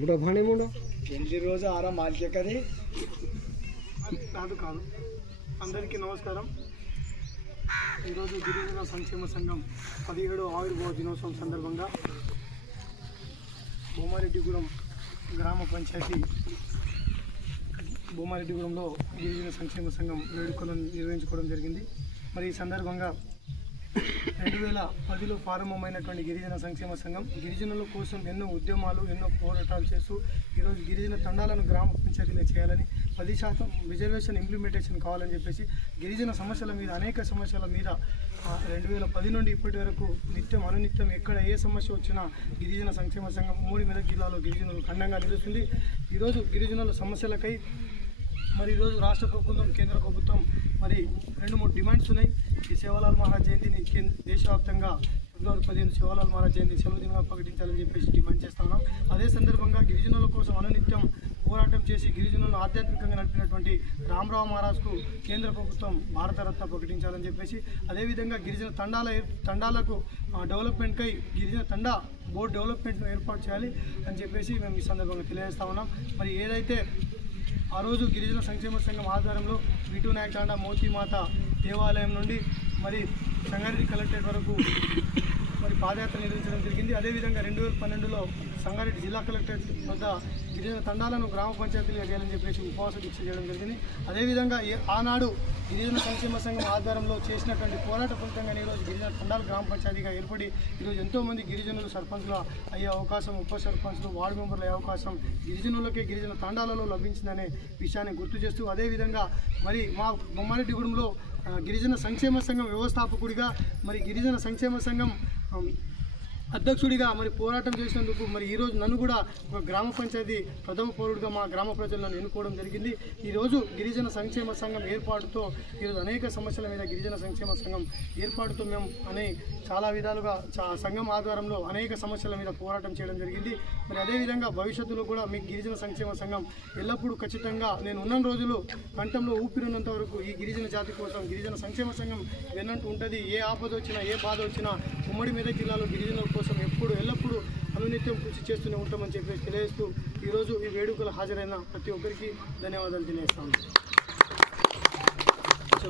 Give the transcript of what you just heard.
मुड़ा भाने मुड़ा ఎన్ని రోజు ఆరా మాల్కే కది కాదు కాదు అందరికీ నమస్కారం. ఈరోజు గిరిజన సంక్షేమ సంఘం 17వ ఆవిర్భావ దినోత్సవం సందర్భంగా బొమ్మారెడ్డిగూడెం గ్రామ పంచాయతీ బొమ్మారెడ్డిగూడెంలో గిరిజన సంక్షేమ సంఘం వేడుకలను నిర్వహించుకోవడం జరిగింది. మరి ఈ సందర్భంగా 2010లో ప్రారంభమైనటువంటి గిరిజన సంక్షేమ సంఘం గిరిజనుల కోసం ఎన్నో ఉద్యమాలు ఎన్నో పోరాటాలు చేస్తూ ఈరోజు గిరిజన తండాలను గ్రామ పంచాయతీలో చేయాలని 10% రిజర్వేషన్ ఇంప్లిమెంటేషన్ కావాలని చెప్పేసి గిరిజన సమస్యల మీద అనేక సమస్యల మీద 2010 నుండి ఇప్పటి వరకు నిత్యం అనునిత్యం ఎక్కడ ఏ సమస్య వచ్చినా గిరిజన సంక్షేమ సంఘం ఉమ్మడి మెదక్ జిల్లాలో గిరిజనులు ఖండంగా నిలుస్తుంది. ఈరోజు గిరిజనుల సమస్యలకై మరి ఈరోజు రాష్ట్ర ప్రభుత్వం కేంద్ర ప్రభుత్వం మరి 2-3 డిమాండ్స్ ఉన్నాయి. ఈ సేవాలాల్ మహారాజ్ జయంతిని దేశవ్యాప్తంగా ఫిబ్రవరి 15 సేవాలాల్ మహారాజ్ జయంతి సెలవు దినంగా ప్రకటించాలని చెప్పేసి డిమాండ్ చేస్తా ఉన్నాం. అదే సందర్భంగా గిరిజనుల కోసం అనునిత్యం పోరాటం చేసి గిరిజనులను ఆధ్యాత్మికంగా నడిపినటువంటి రామరావు మహారాజ్కు కేంద్ర ప్రభుత్వం భారతరత్న ప్రకటించాలని చెప్పేసి, అదేవిధంగా గిరిజన తండాలకు డెవలప్మెంట్కై గిరిజన తండా బోర్డు డెవలప్మెంట్ను ఏర్పాటు చేయాలి అని చెప్పేసి మేము ఈ సందర్భంగా తెలియజేస్తా ఉన్నాం. మరి ఏదైతే ఆ రోజు గిరిజన సంక్షేమ సంఘం ఆధ్వర్యంలో విటు నాయక్ తాండా మోతీమాత దేవాలయం నుండి మరి సంగారెడ్డి కలెక్టరేట్ వరకు మరి పాదయాత్ర నిర్వహించడం జరిగింది. అదేవిధంగా 2012లో సంగారెడ్డి జిల్లా కలెక్టరేట్ వద్ద గిరిజన తండాలను గ్రామ పంచాయతీలుగా చేయాలని చెప్పేసి ఉపవాస దీక్ష చేయడం జరిగింది. అదేవిధంగా ఆనాడు గిరిజన సంక్షేమ సంఘం ఆధ్వర్యంలో చేసినటువంటి పోరాట ఫలితంగా ఈరోజు గిరిజన తండాలు గ్రామ పంచాయతీగా ఏర్పడి ఈరోజు ఎంతోమంది గిరిజనులు సర్పంచ్లు అయ్యే అవకాశం, ఉప సర్పంచ్లు, వార్డు మెంబర్లు అయ్యే అవకాశం గిరిజనులకే గిరిజన తండాలలో లభించిందనే విషయాన్ని గుర్తు చేస్తూ, అదేవిధంగా మరి మా బొమ్మారెడ్డిగూడెంలో గిరిజన సంక్షేమ సంఘం వ్యవస్థాపకుడిగా మరి గిరిజన సంక్షేమ సంఘం అధ్యక్షుడిగా మరి పోరాటం చేసినందుకు మరి ఈరోజు నన్ను కూడా ఒక గ్రామ పంచాయతీ ప్రథమ పౌరుడిగా మా గ్రామ ప్రజలు నన్ను ఎన్నుకోవడం జరిగింది. ఈరోజు గిరిజన సంక్షేమ సంఘం ఏర్పాటుతో ఈరోజు అనేక సమస్యల మీద గిరిజన సంక్షేమ సంఘం ఏర్పాటుతో మేము చాలా విధాలుగా సంఘం ఆధ్వర్యంలో అనేక సమస్యల మీద పోరాటం చేయడం జరిగింది. మరి అదేవిధంగా భవిష్యత్తులో కూడా మీకు గిరిజన సంక్షేమ సంఘం ఎల్లప్పుడూ ఖచ్చితంగా నేను ఉన్న రోజులు కంఠంలో ఊపిరినంత వరకు ఈ గిరిజన జాతి కోసం గిరిజన సంక్షేమ సంఘం వెన్నంటూ ఉంటుంది. ఏ ఆపద వచ్చినా ఏ బాధ వచ్చినా ఉమ్మడి మెదక్ జిల్లాలో గిరిజనుల కోసం ఎల్లప్పుడూ అనునిత్యం కృషి చేస్తూనే ఉంటామని చెప్పేసి తెలియజేస్తూ ఈరోజు ఈ వేడుకలు హాజరైన ప్రతి ఒక్కరికి ధన్యవాదాలు తెలియజేస్తాను.